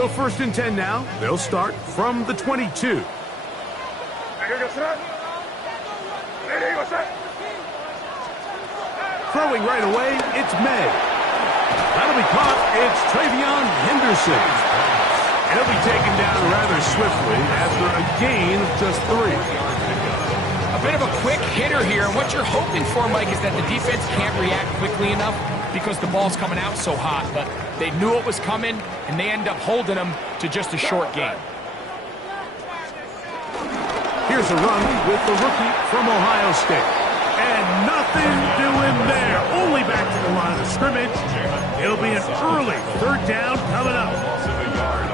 So 1st and 10 now. They'll start from the 22. Throwing right away, it's May. That'll be caught. It's Travion Henderson. He'll be taken down rather swiftly after a gain of just 3. A bit of a quick hitter here, and what you're hoping for, Mike, is that the defense can't react quickly enough because the ball's coming out so hot, but they knew it was coming, and they end up holding them to just a short gain. Here's a run with the rookie from Ohio State. And nothing doing there. Only back to the line of scrimmage. It'll be an early 3rd down coming up.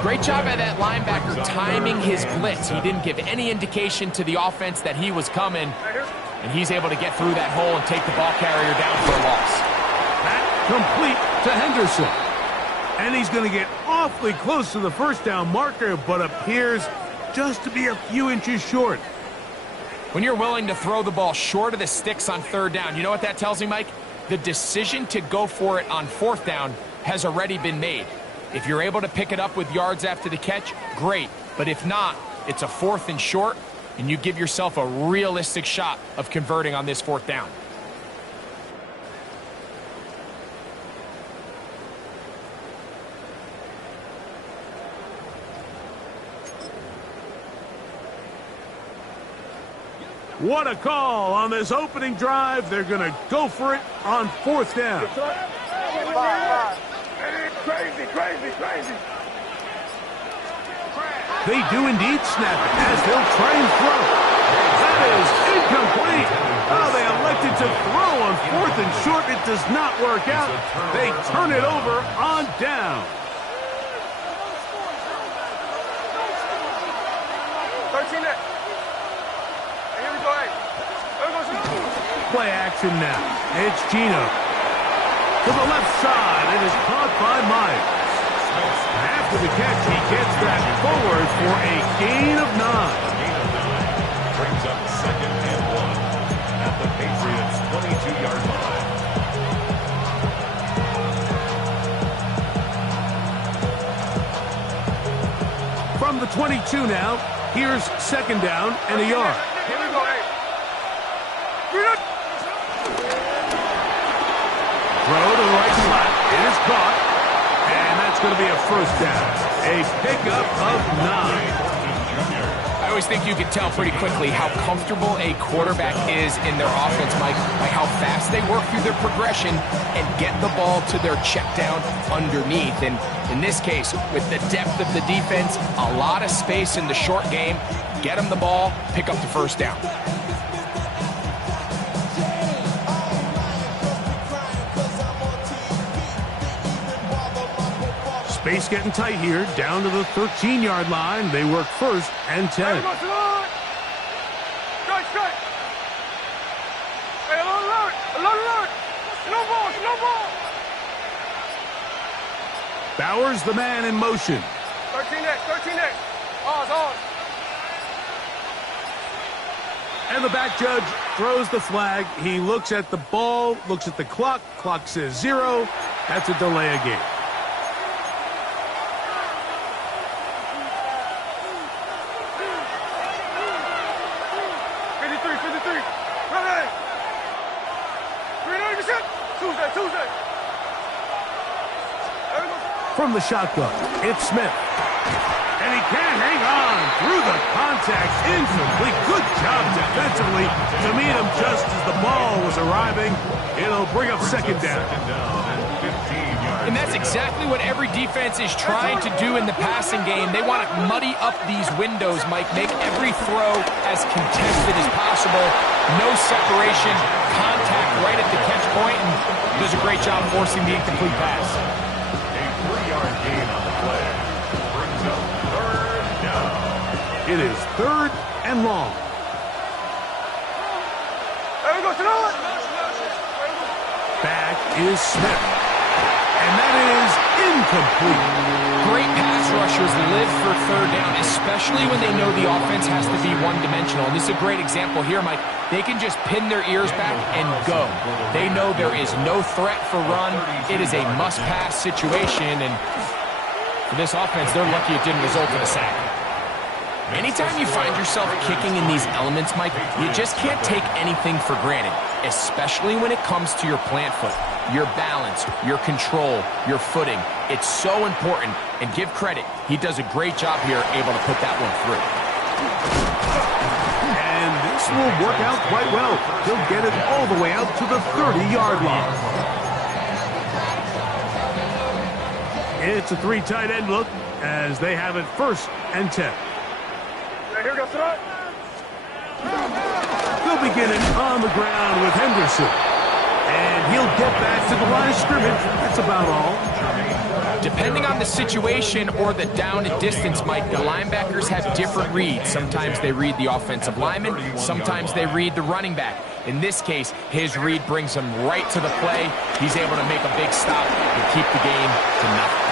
Great job by that linebacker timing his blitz. He didn't give any indication to the offense that he was coming, and he's able to get through that hole and take the ball carrier down for a loss. That complete to Henderson. And he's going to get awfully close to the 1st down marker, but appears just to be a few inches short. When you're willing to throw the ball short of the sticks on 3rd down, you know what that tells me, Mike? The decision to go for it on 4th down has already been made. If you're able to pick it up with yards after the catch, great. But if not, it's a 4th and short, and you give yourself a realistic shot of converting on this 4th down. What a call on this opening drive. They're going to go for it on 4th down. Crazy. They do indeed snap it as they'll try and throw. That is incomplete. Oh, they elected to throw on 4th and short. It does not work out. They turn it over on down. 13 there. Here we go. Play action now. It's Gino. To the left side. It is caught by Myers. After the catch, he gets that forward for a gain of 9. Brings up 2nd and 1 at the Patriots' 22-yard line. From the 22 now, here's 2nd down and a yard. Here we go. Throw to the right slot. It is caught. And that's going to be a 1st down. A pickup of 9. I always think you can tell pretty quickly how comfortable a quarterback is in their offense, Mike, by how fast they work through their progression and get the ball to their check down underneath. And in this case, with the depth of the defense, a lot of space in the short game, get them the ball, pick up the 1st down. Space getting tight here, down to the 13-yard line. They work 1st and 10. Bowers, the man in motion. 13X. Ours. And the back judge throws the flag. He looks at the ball, looks at the clock. Clock says 0. That's a delay of game. Tuesday. From the shotgun, it's Smith. And he can't hang on through the contact. Incomplete. Good job defensively to meet him just as the ball was arriving. It'll bring up 2nd down. And that's exactly what every defense is trying to do in the passing game. They want to muddy up these windows, Mike. Make every throw as contested as possible. No separation, contact right at the catch point, and does a great job forcing the incomplete pass. A 3-yard gain on the play. Brings up 3rd down. It is 3rd and long. Back is Smith. And that is incomplete. Great pass rushers live for 3rd down, especially when they know the offense has to be one-dimensional. And this is a great example here, Mike. They can just pin their ears back and go. They know there is no threat for run. It is a must-pass situation, and For this offense, they're lucky it didn't result in a sack. Anytime you find yourself kicking in these elements, Mike, you just can't take anything for granted, especially when it comes to your plant foot, your balance, your control, your footing. It's so important, and give credit. He does a great job here able to put that one through. And this will work out quite well. He'll get it all the way out to the 30-yard line. It's a 3 tight end look as they have it 1st and 10. Here goes tonight. They'll begin it on the ground with Henderson. And he'll get back to the line of scrimmage. That's about all. Depending on the situation or the down and distance, Mike, the linebackers have different reads. Sometimes they read the offensive lineman. Sometimes they read the running back. In this case, his read brings him right to the play. He's able to make a big stop and keep the game to nothing.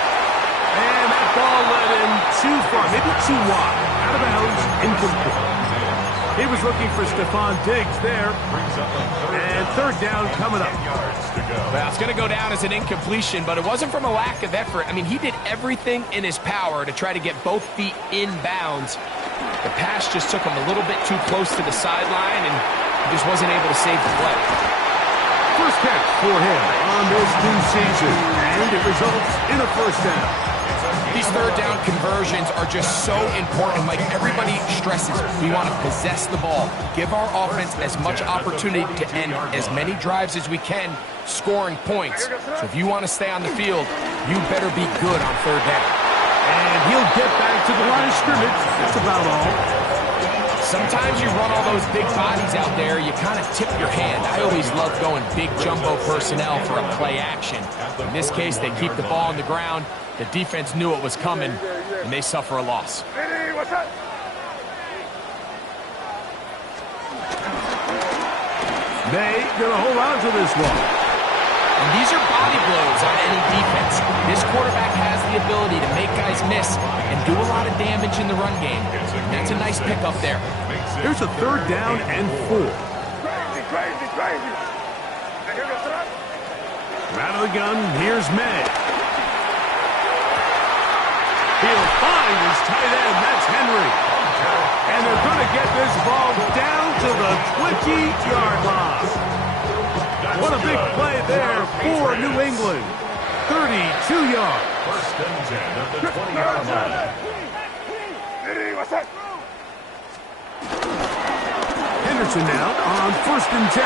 And that ball led him too far, maybe too wide. Out of bounds, incomplete. He was looking for Stephon Diggs there. And 3rd down coming up. Well, it's going to go down as an incompletion, but it wasn't from a lack of effort. I mean, he did everything in his power to try to get both feet in bounds. The pass just took him a little bit too close to the sideline, and he just wasn't able to save the play. First catch for him on this new season, and it results in a 1st down. These 3rd down conversions are just so important. Like everybody stresses, we want to possess the ball, give our offense as much opportunity to end as many drives as we can, scoring points. So if you want to stay on the field, you better be good on 3rd down. And he'll get back to the line of scrimmage. That's about all. Sometimes you run all those big bodies out there, you kind of tip your hand. I always love going big jumbo personnel for a play action. In this case, they keep the ball on the ground. The defense knew it was coming, and they suffer a loss. They gonna hold on to this one. And these are body blows on any defense. This quarterback has the ability to make guys miss and do a lot of damage in the run game. And that's a nice pickup there. Here's a 3rd down and 4. Crazy. Out of the gun, here's May. He'll find his tight end, that's Henry. And they're going to get this ball down to the 20-yard line. What a big play there for New England. 32 yards. 1st and 10 at the 20-yard line. Henderson now on 1st and 10.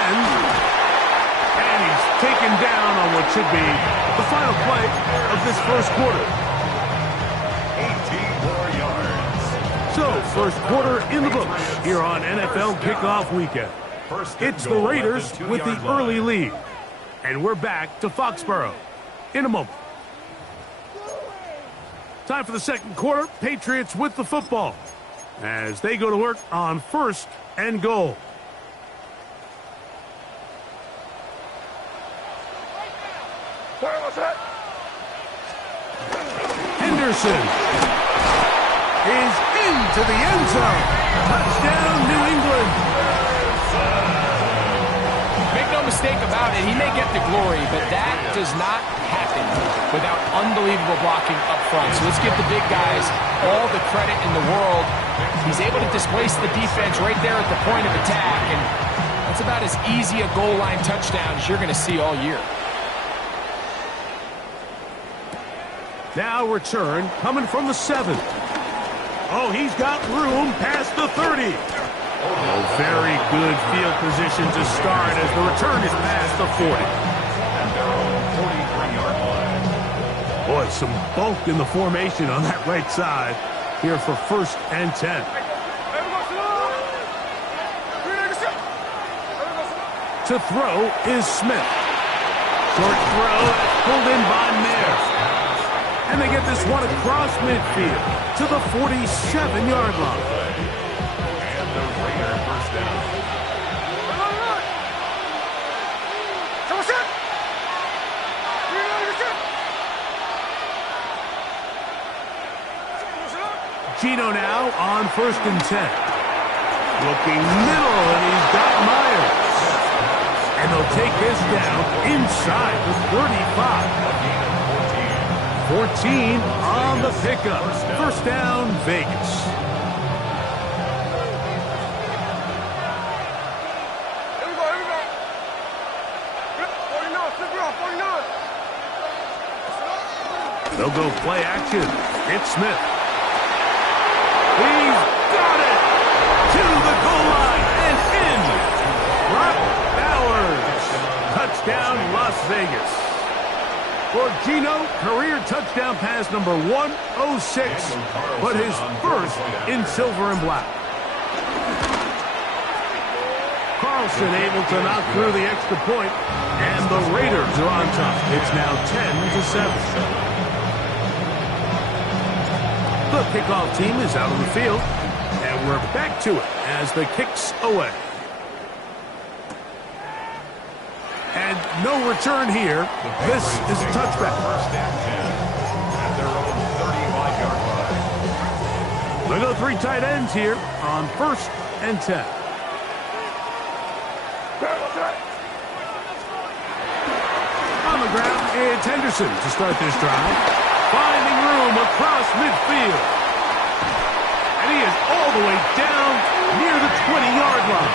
And he's taken down on what should be the final play of this 1st quarter. 18 more yards. So, 1st quarter in the books here on NFL Kickoff Weekend. It's the Raiders with the early lead. And we're back to Foxborough in a moment. Time for the 2nd quarter. Patriots with the football as they go to work on 1st and goal. Henderson is into the end zone. Touchdown, New England. Make no mistake about it, he may get the glory, but that does not happen without unbelievable blocking up front. So let's give the big guys all the credit in the world. He's able to displace the defense right there at the point of attack, and that's about as easy a goal line touchdown as you're going to see all year. Now return coming from the 7. Oh, he's got room past the 30. Oh, very good field position to start as the return is past the 40. And they're on the 43-yard line. Boy, some bulk in the formation on that right side here for 1st and 10. To throw is Smith. Short throw pulled in by Mayer. And they get this one across midfield to the 47-yard line. And the Raider 1st down. Gino now on 1st and 10. Looking middle, and he's got Myers. And they'll take this down inside the 35. 14 on on the pickup. First down, Vegas. Here we go, here we go. 49, flip it off, 49. They'll go play action. It's Smith. He's got it! To the goal line and in! Brock Bowers. Touchdown, Las Vegas. For Gino, career touchdown pass number 106, but his first in silver and black. Carlson able to knock through the extra point, and the Raiders are on top. It's now 10-7. The kickoff team is out on the field, and we're back to it as the kick's away. And no return here. This is a touchback. First and 10 at their own 35-yard line. They go three tight ends here on first and 10. On the ground, it's Henderson to start this drive. Finding room across midfield. And he is all the way down near the 20-yard line.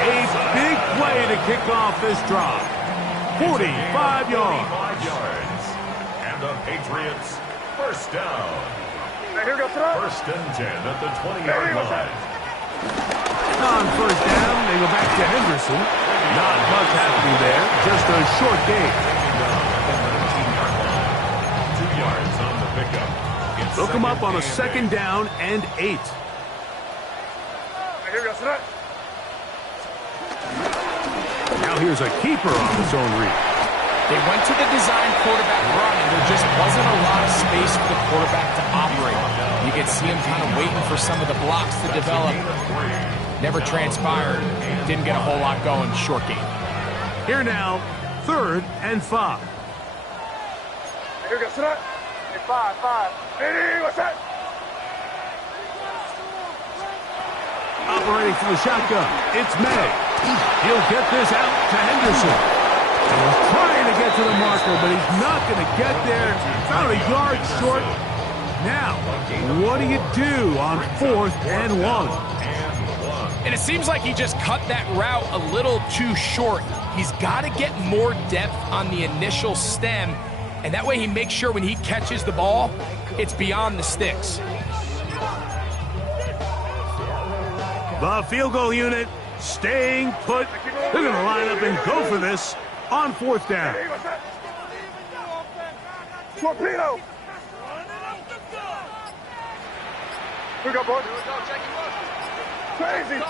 A big play to kick off this drive. 45 yards. And the Patriots, first down. Here we go, First and 10 at the 20-yard line. On first down, they go back to Henderson. Not much happening there. Just a short gain. 2 yards on the pickup. They'll come up on a second down and 8. Here we go, Sonat. Now here's a keeper on the zone read. They went to the design quarterback run, and there just wasn't a lot of space for the quarterback to operate. You could see him kind of waiting for some of the blocks to develop. Never transpired. Didn't get a whole lot going. Short game. Here now, 3rd and 5. Here we go, Sonat. Hey, 5. Hey, what's that? Operating from the shotgun, it's May. He'll get this out to Henderson. He's trying to get to the marker, but he's not going to get there. About a yard short. Now, what do you do on 4th and 1? And it seems like he just cut that route a little too short. He's got to get more depth on the initial stem, and that way he makes sure when he catches the ball, it's beyond the sticks. The field goal unit staying put. They're going to line up and go for this on 4th down. Hey, what's that? Torpedo. Here we go, boys. Crazy.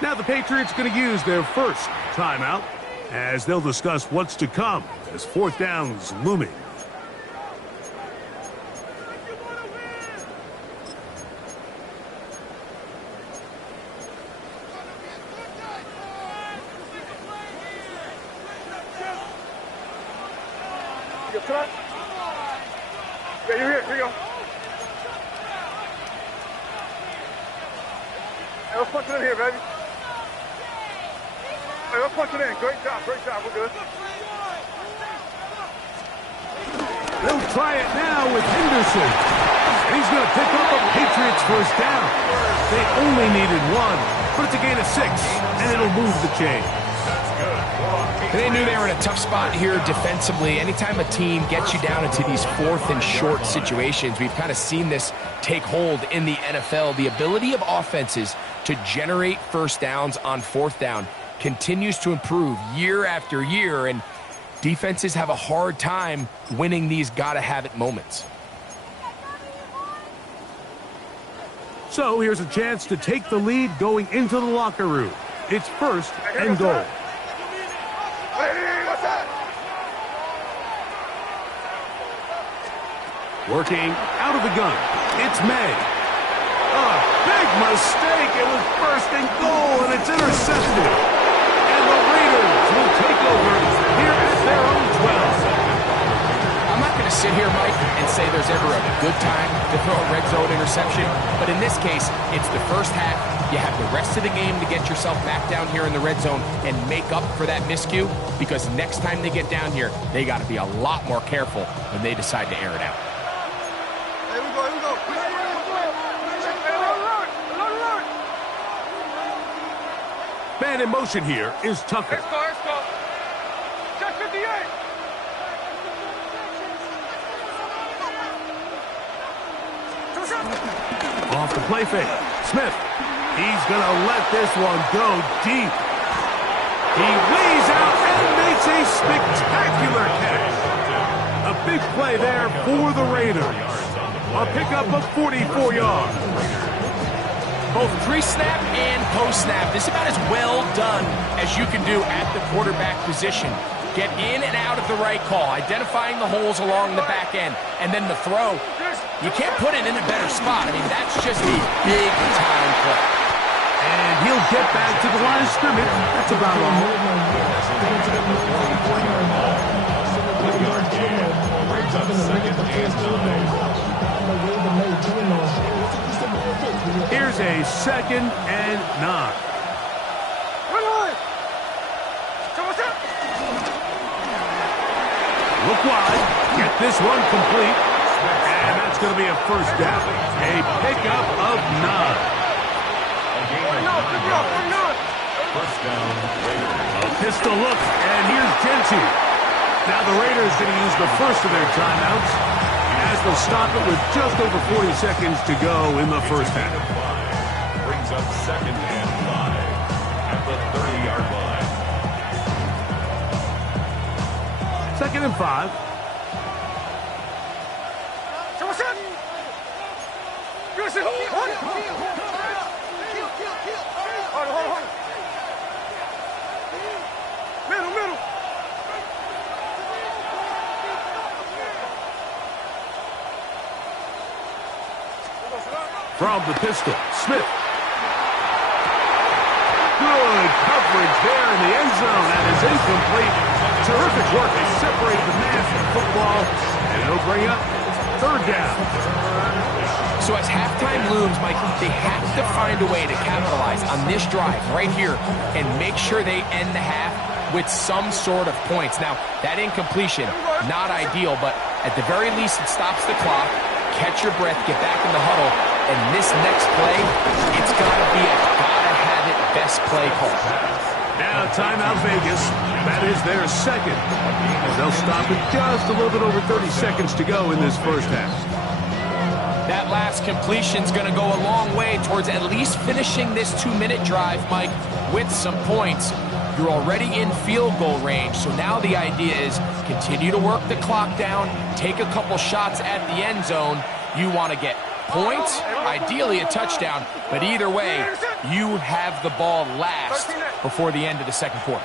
Now the Patriots going to use their first timeout as they'll discuss what's to come as 4th down's looming. Yeah, you're here. Here you go. Hey, let's punch it in here, baby. Hey, let's punch it in. Great job. We're good. They'll try it now with Henderson. And he's going to pick up a Patriots first down. They only needed 1, but it's a gain of 6, and it'll move the chain. They knew they were in a tough spot here defensively. Anytime a team gets you down into these 4th and short situations, we've kind of seen this take hold in the NFL. The ability of offenses to generate first downs on 4th down continues to improve year after year, and defenses have a hard time winning these gotta-have-it moments. So here's a chance to take the lead going into the locker room. It's 1st and goal. Hey, what's that? Working out of the gun, it's May. A big mistake. It was 1st and goal, and it's intercepted. And the Raiders will take over here at their own 12. I'm not going to sit here, Mike, and say there's ever a good time to throw a red zone interception, but in this case, it's the first half You have the rest of the game to get yourself back down here in the red zone and make up for that miscue, because next time they get down here, they got to be a lot more careful when they decide to air it out. Here we go, here we go. Man in motion here is Tucker. Let's go, let's go. Check 58. Off the play fake. Smith. He's going to let this one go deep. He lays out and makes a spectacular catch. A big play there for the Raiders. A pickup of 44 yards. Both pre-snap and post-snap, this is about as well done as you can do at the quarterback position. Get in and out of the right call, identifying the holes along the back end, and then the throw. You can't put it in a better spot. I mean, that's just a big-time play. And he'll get back to the line of scrimmage. That's about all. Here's a 2nd and 9. Look wide. Get this one complete. And that's going to be a first down. A pickup of 9. First down, Raiders. A pistol look, and here's Gentry. Now the Raiders going to use the first of their timeouts as they'll stop it with just over 40 seconds to go in the first half. Brings up 2nd and 5 at the 30-yard line. 2nd and 5. Middle. From the pistol, Smith. Good coverage there in the end zone, and is incomplete. Terrific work to separate the man from football, and it'll bring up 3rd down. So as halftime looms, Mike, they have to find a way to capitalize on this drive right here and make sure they end the half with some sort of points. Now, that incompletion, not ideal, but at the very least, it stops the clock. Catch your breath, get back in the huddle, and this next play, it's got to be a gotta-have-it best play call. Now, timeout Vegas. That is their 2nd. As they'll stop it just a little bit over 30 seconds to go in this first half. That last completion's going to go a long way towards at least finishing this 2-minute drive, Mike, with some points. You're already in field goal range, so now the idea is continue to work the clock down, take a couple shots at the end zone. You want to get points, ideally a touchdown, but either way, you have the ball last before the end of the 2nd quarter.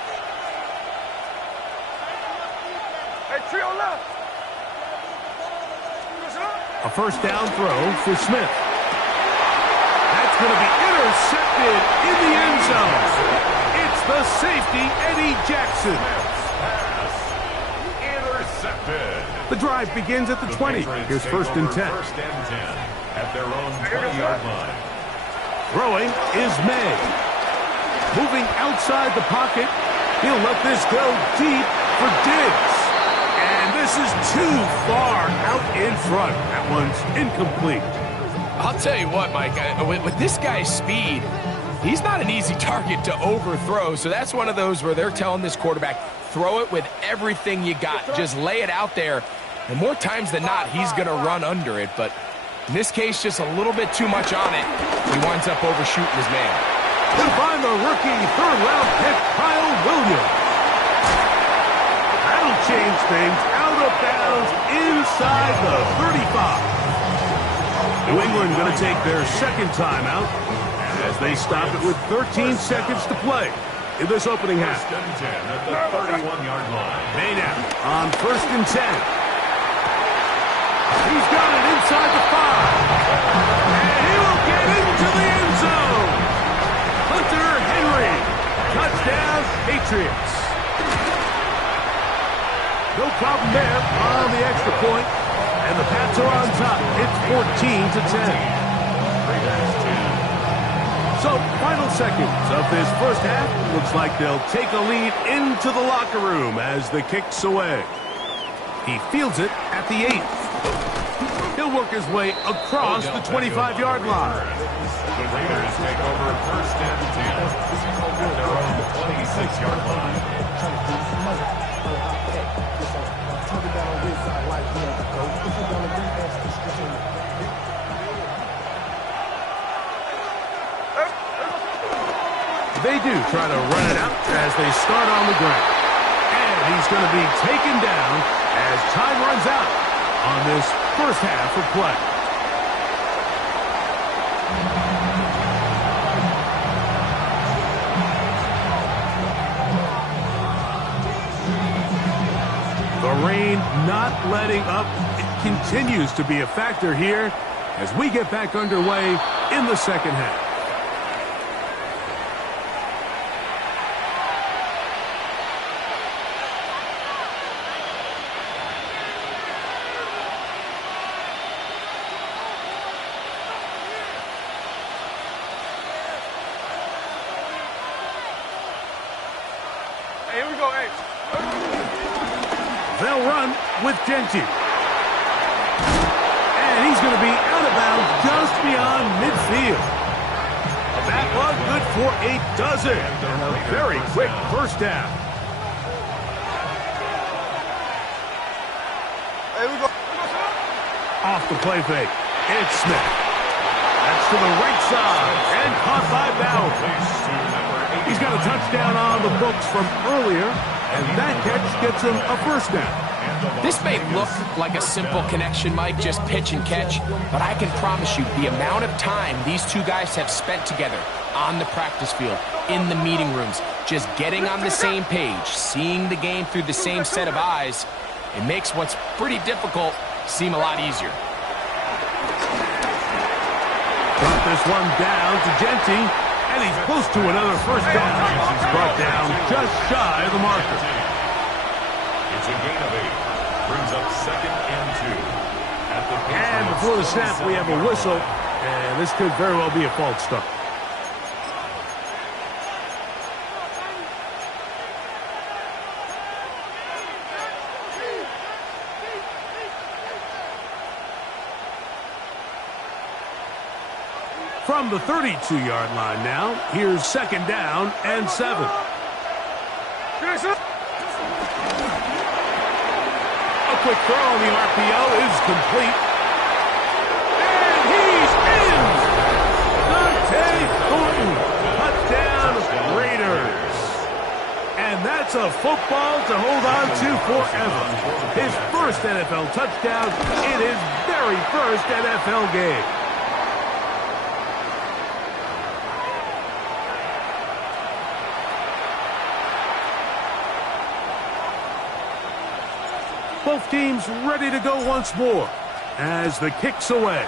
A first down throw for Smith. That's going to be intercepted in the end zone. It's the safety, Eddie Jackson. Intercepted. The drive begins at the 20. Here's 1st and 10. 1st and 10 at their own 20-yard line. Throwing is May. Moving outside the pocket. He'll let this go deep for Diggs. And this is too far out in front. That one's incomplete. I'll tell you what, Mike, with this guy's speed, he's not an easy target to overthrow. So that's one of those where they're telling this quarterback, throw it with everything you got. Just lay it out there. And more times than not, he's going to run under it. But in this case, just a little bit too much on it. He winds up overshooting his man. To find the rookie 3rd-round pick, Kyle Williams. That'll change things. Out of bounds inside the 35. New England going to take their 2nd timeout as they stop it with 13 seconds to play in this opening half. 1st and 10 at the 31-yard line. May now on 1st and 10. He's got it inside the 5. And he will get into the end zone. Hunter Henry. Touchdown, Patriots. No problem there on the extra point. And the Pats are on top. It's 14-10. So, final seconds of this first half. Looks like they'll take a lead into the locker room as the kick's away. He fields it at the 8. He'll work his way across the 25-yard line. The Raiders take over first and 10 at their own 26-yard line. They do try to run it out as they start on the ground. And he's going to be taken down as time runs out on this first half of play. The rain not letting up. It continues to be a factor here as we get back underway in the second half. Here we go, hey. They'll run with Genty. And he's going to be out of bounds just beyond midfield. That one good for a dozen. And a very quick first down. Hey, we go. Off the play fake. It's Smith. That's to the right side. And caught by Bauer. He's got a touchdown on the books from earlier, and that catch gets him a first down. This may look like a simple connection, Mike, just pitch and catch, but I can promise you the amount of time these two guys have spent together on the practice field, in the meeting rooms, just getting on the same page, seeing the game through the same set of eyes, it makes what's pretty difficult seem a lot easier. Brought this one down to Genty. And he's close to another first down. He's brought down just shy of the marker. It's a gain of 8. Brings up second and 2. At the And before the snap, we have a whistle. And this could very well be a false start. From the 32-yard line now, here's second down and 7. A quick throw on the RPO is complete. And he's in! Dante Thornton, touchdown Raiders. And that's a football to hold on to forever. His first NFL touchdown in his very first NFL game. Both teams ready to go once more as the kick's away.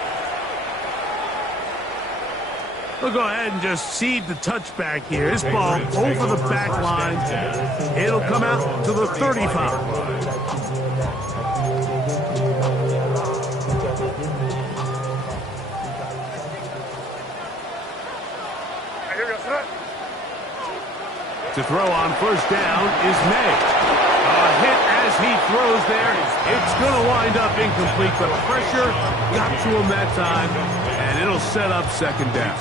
We'll go ahead and just cede the touchback here. This ball over the back line. It'll come out to the 35. To throw on first down is May. A hit as he throws there. It's going to wind up incomplete. The pressure got to him that time, and it'll set up second down.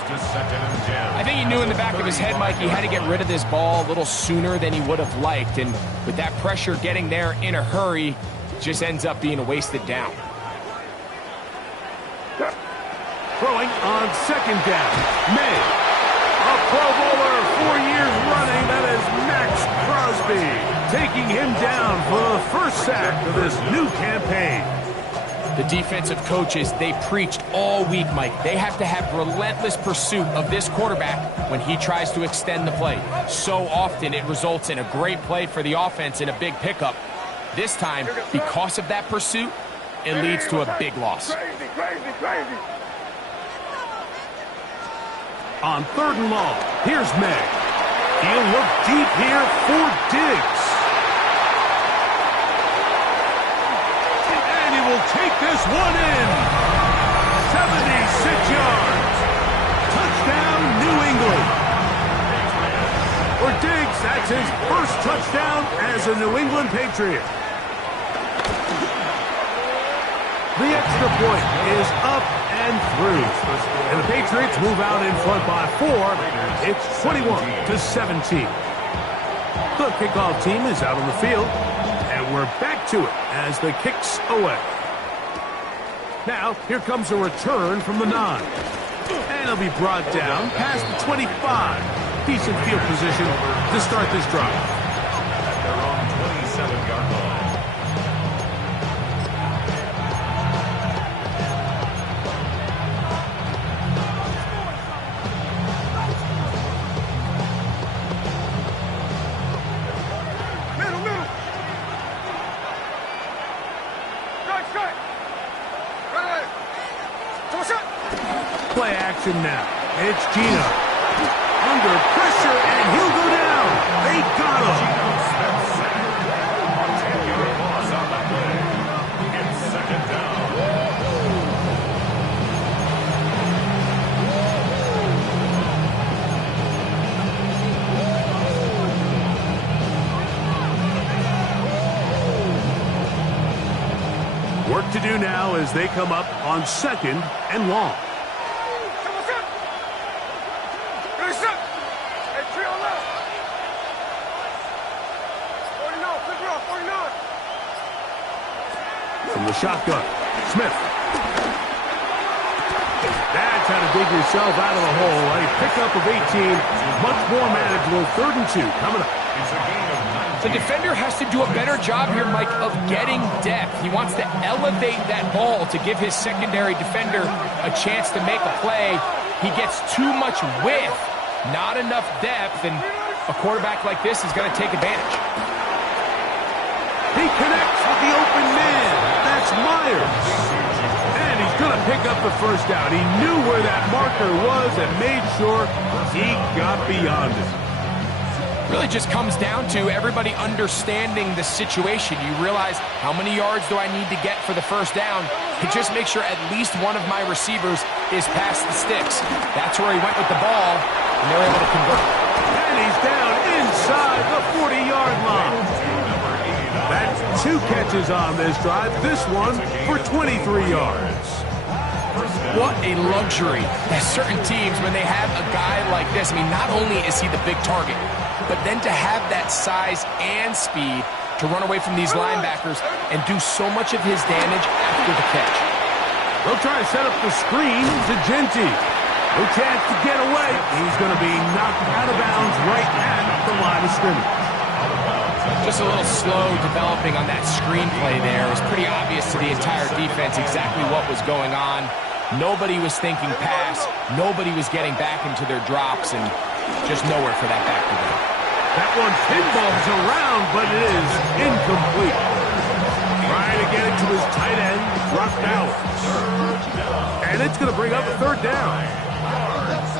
I think he knew in the back of his head, Mike, he had to get rid of this ball a little sooner than he would have liked. And with that pressure getting there in a hurry, it just ends up being a wasted down. Throwing on second down. May. A Pro Bowler 4 years running. That is Max Crosby. Taking him down for the first sack of this new campaign. The defensive coaches, they preached all week, Mike. They have to have relentless pursuit of this quarterback when he tries to extend the play. So often it results in a great play for the offense and a big pickup. This time, because of that pursuit, it leads to a big loss. Crazy. On third and long, here's May. He'll look deep here for Diggs. And he will take this one in. 76 yards. Touchdown, New England. touchdown as a New England Patriot. The extra point is up and through. And the Patriots move out in front by 4. It's 21-17. The kickoff team is out on the field. And we're back to it as the kick's away. Now, here comes a return from the 9. And it'll be brought down past the 25. Decent field position to start this drive. At their own 27-yard line. Play action now. It's Gino. Under pressure, and he'll go down. They got him. A 10-yard loss on that play. It's second down. Work to do now as they come up on second and long. From the shotgun, Smith. That's how to dig yourself out of the hole. A pickup of 18, much more manageable. 3rd and 2 coming up. The defender has to do a better job here, Mike, of getting depth. He wants to elevate that ball to give his secondary defender a chance to make a play. He gets too much width, not enough depth, and a quarterback like this is going to take advantage. He connects with the open man. That's Myers. And he's going to pick up the first down. He knew where that marker was and made sure he got beyond it. Really just comes down to everybody understanding the situation. You realize, how many yards do I need to get for the first down? And just make sure at least one of my receivers is past the sticks. That's where he went with the ball, and they were able to convert. And he's down inside the 40-yard line. That's 2 catches on this drive. This one for 23 yards. What a luxury that certain teams, when they have a guy like this, I mean, not only is he the big target, but then to have that size and speed to run away from these linebackers and do so much of his damage after the catch. They'll try to set up the screen to Genty. No chance to get away. He's going to be knocked out of bounds right at the line of scrimmage. Just a little slow developing on that screenplay there. It was pretty obvious to the entire defense exactly what was going on. Nobody was thinking pass. Nobody was getting back into their drops, and just nowhere for that back to go. That one pinballs around, but it is incomplete. Trying to get it to his tight end, Brock Bowers. And it's going to bring up a 3rd down.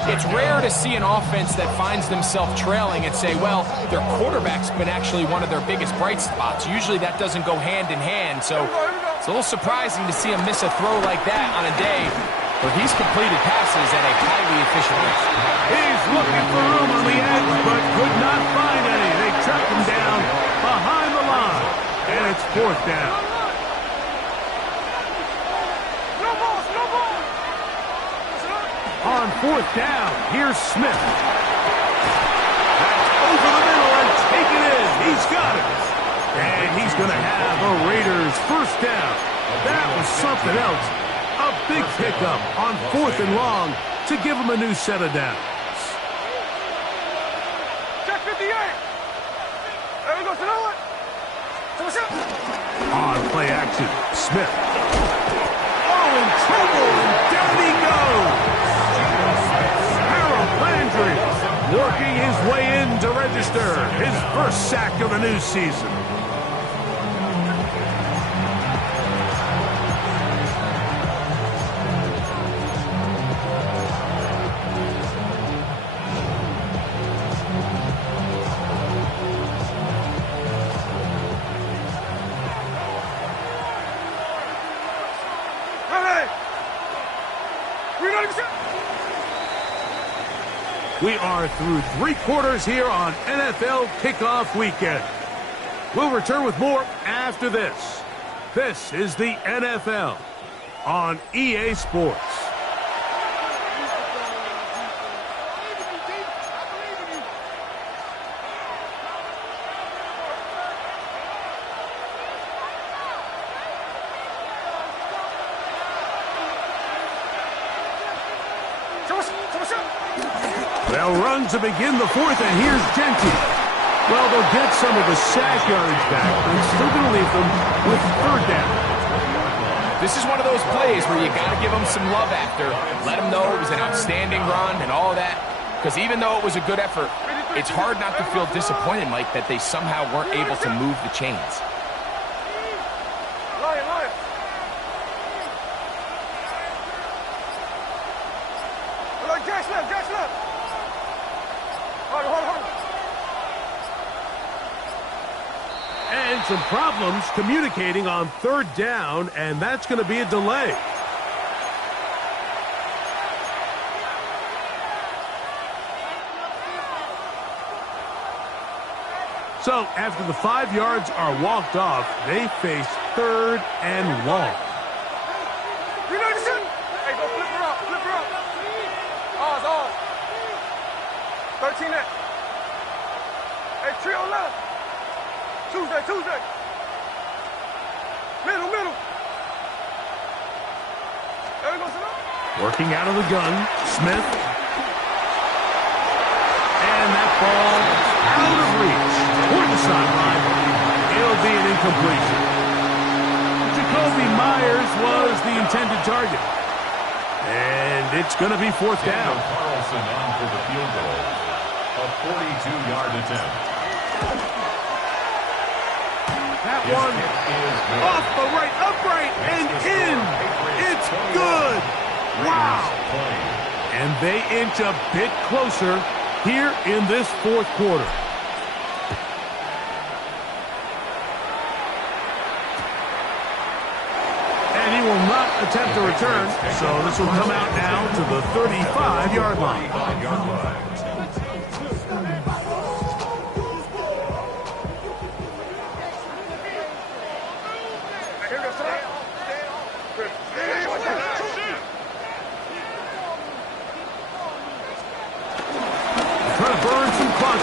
It's rare to see an offense that finds themselves trailing and say, well, their quarterback's been actually one of their biggest bright spots. Usually that doesn't go hand in hand, so it's a little surprising to see him miss a throw like that on a day where he's completed passes at a highly efficient rate. He's looking for room on the edge, but could not find any. They track him down behind the line, and it's 4th down. On 4th down, here's Smith. That's over the middle and take it in. He's got it. And he's going to have a Raiders first down. That was something else. A big pickup on 4th and long to give him a new set of downs. Check 58. There we go. On play action, Smith. Oh, in trouble, and down he goes. Landry working his way in to register his first sack of the new season. We are through 3 quarters here on NFL Kickoff Weekend. We'll return with more after this. This is the NFL on EA Sports. They'll run to begin the 4th, and here's Genty. Well, they'll get some of the sack yardage back, but it's still going to leave them with 3rd down. This is one of those plays where you got to give them some love after. Let them know it was an outstanding run and all of that. Because even though it was a good effort, it's hard not to feel disappointed, Mike, that they somehow weren't able to move the chains. And some problems communicating on 3rd down, and that's going to be a delay. So after the 5 yards are walked off, they face 3rd and long. Hey, go flip her up, flip her up. Oz. 13 that. Hey, trio left. Tuesday. Middle. There we go, Working out of the gun, Smith. And that ball out of reach. Toward the sideline. It'll be an incompletion. Jacoby Myers was the intended target. And it's going to be 4th down. Carlson on for the field goal. A 42-yard attempt. That one off the right, upright, and in. It's good. Wow. And they inch a bit closer here in this 4th quarter. And he will not attempt to return, so this will come out now to the 35-yard line.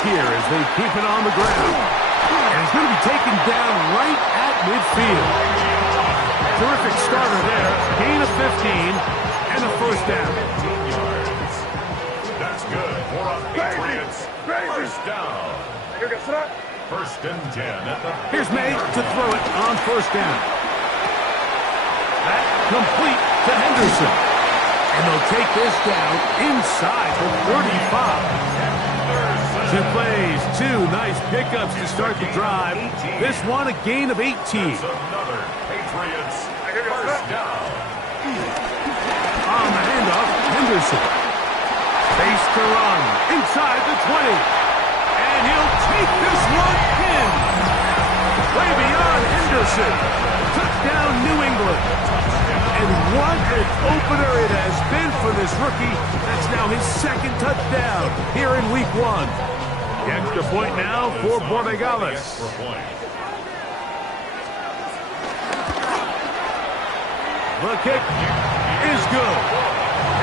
Here as they keep it on the ground. And it's going to be taken down right at midfield. Terrific starter there. Gain of 15 and a 1st down. 15 yards. That's good for a Patriots. 1st down. 1st and 10 at the... Here's May to throw it on 1st down. That complete to Henderson. And they'll take this down inside the 35. 2 plays, 2 nice pickups to start the drive. This one a gain of 18. That's another Patriots 1st down. On the handoff, Henderson. Face to run inside the 20. And he'll take this one in. Way beyond Henderson. Touchdown, New England. And what an opener it has been for this rookie. That's now his 2nd touchdown here in Week 1. The extra point now for Borregales. The kick is good.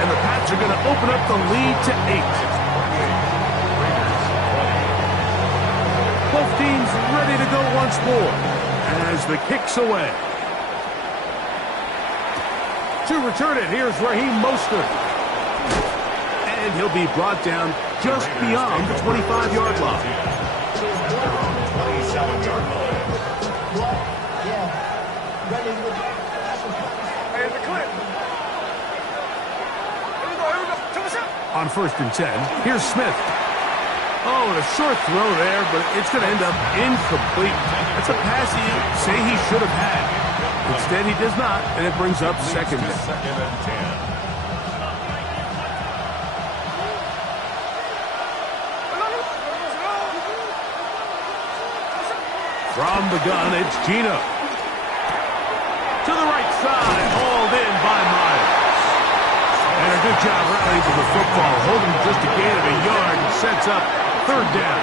And the Pats are going to open up the lead to 8. Both teams ready to go once more as the kick's away. To return it, here's Raheem Mostert. And he'll be brought down just beyond the 25-yard line. 27-yard line. On 1st and 10, here's Smith. Oh, and a short throw there, but it's going to end up incomplete. That's a pass you say he should have had. Instead, he does not, and it brings up 2nd down. 2nd and 10. From the gun, it's Gino. To the right side, hauled in by Myers. And they're Good job rallying to the football, holding just a gain of a yard and sets up third down.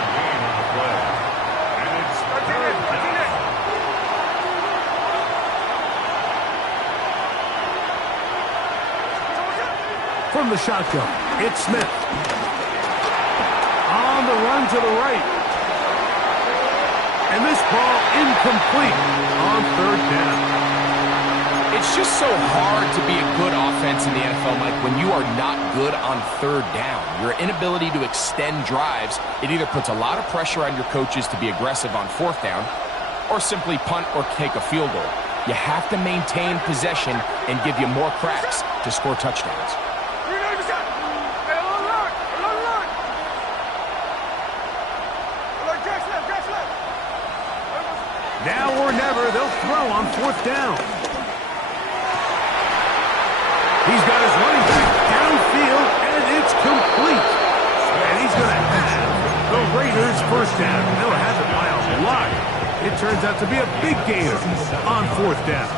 From the shotgun, it's Smith. On the run to the right. And this ball incomplete on third down. It's just so hard to be a good offense in the NFL, Mike, when you are not good on third down. Your inability to extend drives, it either puts a lot of pressure on your coaches to be aggressive on fourth down or simply punt or take a field goal. You have to maintain possession and give you more cracks to score touchdowns. Now or never, they'll throw on fourth down. He's got his running back downfield, and it's complete. And he's going to have the Raiders first down. They'll have it by a lot. It turns out to be a big gainer on fourth down.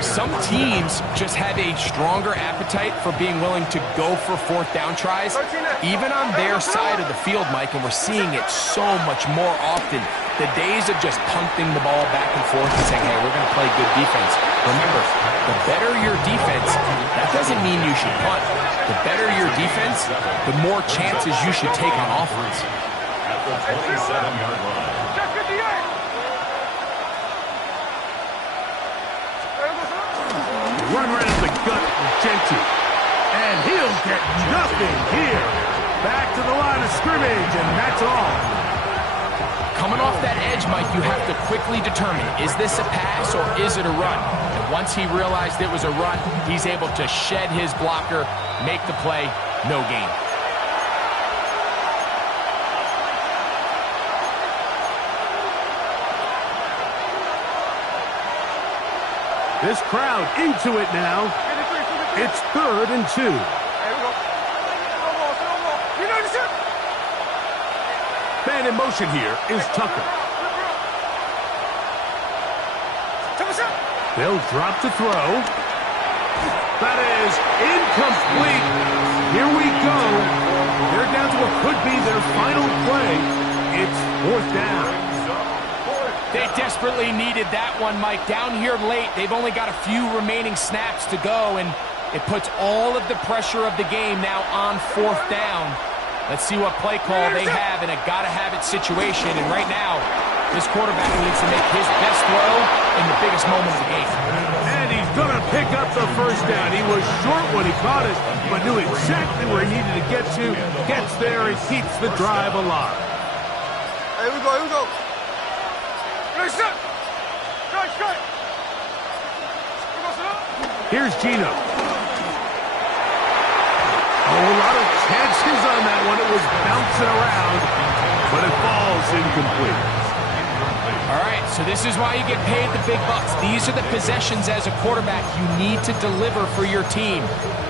Some teams just have a stronger appetite for being willing to go for fourth down tries, even on their side of the field, Mike, and we're seeing it so much more often. The days of just punting the ball back and forth and saying, hey, we're going to play good defense. Remember, the better your defense, that doesn't mean you should punt. The better your defense, the more chances you should take on offense. At the 27-yard line. Run right at the gut of Gentry. And he'll get nothing here. Back to the line of scrimmage, and that's all. Coming off that edge, Mike, you have to quickly determine, is this a pass or is it a run? And once he realized it was a run, he's able to shed his blocker, make the play, no gain. This crowd into it now. It's 3rd and 2. Man in motion here is Tucker. They'll drop to throw. That is incomplete. Here we go. They're down to what could be their final play. It's 4th down. They desperately needed that one, Mike. Down here late, they've only got a few remaining snaps to go, and it puts all of the pressure of the game now on 4th down. Let's see what play call they have in a gotta-have-it situation. And right now, this quarterback needs to make his best throw in the biggest moment of the game. And he's going to pick up the first down. He was short when he caught it, but knew exactly where he needed to get to. Gets there and keeps the drive alive. Here we go, here we go. Here's Gino. Oh, a lot of chances on that one. It was bouncing around, but it falls incomplete. All right, so this is why you get paid the big bucks. These are the possessions as a quarterback you need to deliver for your team.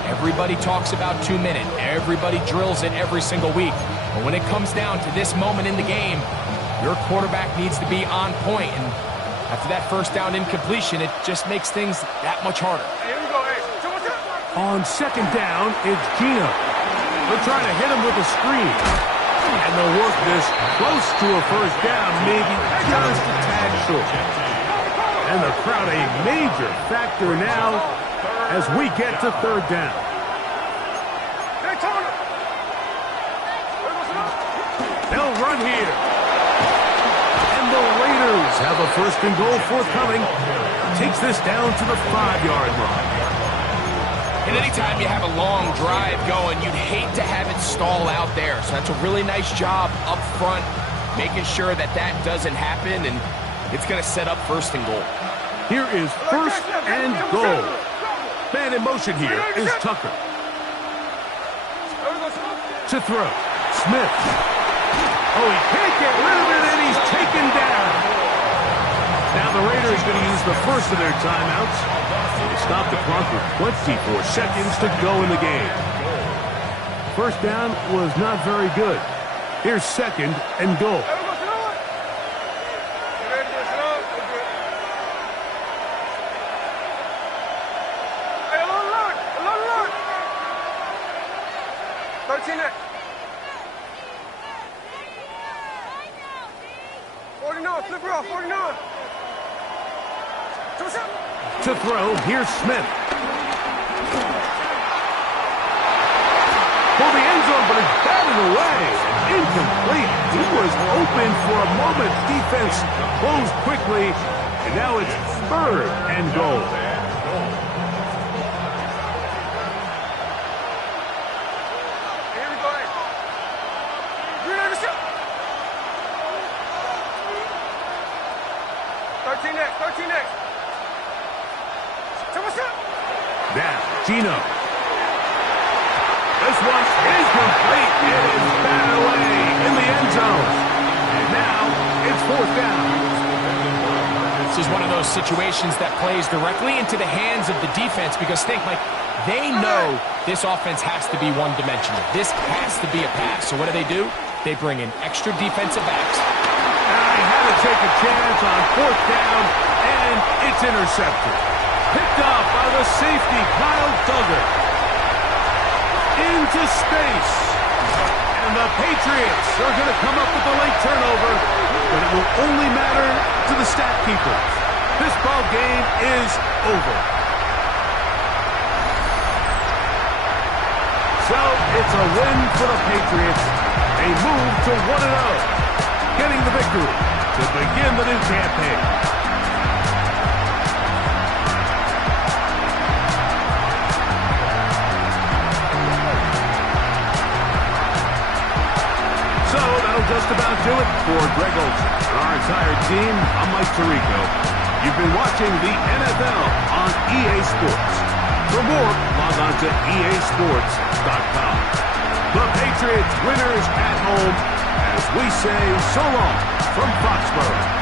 Everybody talks about 2-minute. Everybody drills it every single week. But when it comes down to this moment in the game, your quarterback needs to be on point. And after that first down incompletion, it just makes things that much harder. On 2nd down, it's Gino. They're trying to hit him with a screen. And they'll work this close to a first down, maybe just a tad short. And the crowd a major factor now as we get to 3rd down. They'll run here. And the Raiders have a 1st and goal forthcoming. Takes this down to the 5-yard line. And anytime you have a long drive going, you'd hate to have it stall out there. So that's a really nice job up front, making sure that that doesn't happen, and it's going to set up 1st and goal. Here is 1st and goal. Man in motion here is Tucker. To throw. Smith. Oh, he can't get rid of it, and he's taken down. Now the Raiders going to use the first of their timeouts to stop the clock with 24 seconds to go in the game. First down was not very good. Here's 2nd and goal. to throw. Here's Smith. For the end zone, but it's batted away. Incomplete. He was open for a moment. Defense closed quickly, and now it's 3rd and goal. Here we go. Green on the shot. 13 next. 13 next. Come on, shot. Now, Gino. This one is complete. It is batted away in the end zone. And now it's 4th down. This is one of those situations that plays directly into the hands of the defense because think, Mike, they know this offense has to be one-dimensional. This has to be a pass. So what do? They bring in extra defensive backs. I had to take a chance on 4th down, and it's intercepted. Picked off by the safety, Kyle Duggar. Into space. And the Patriots are going to come up with a late turnover, but it will only matter to the stat keepers. This ball game is over. So it's a win for the Patriots. They move to 1-0, getting the victory to begin the new campaign. So that'll just about do it for Greg Olsen and our entire team. I'm Mike Tirico. You've been watching the NFL on EA Sports. For more, log on to easports.com. The Patriots winners at home as we say so long from Foxborough.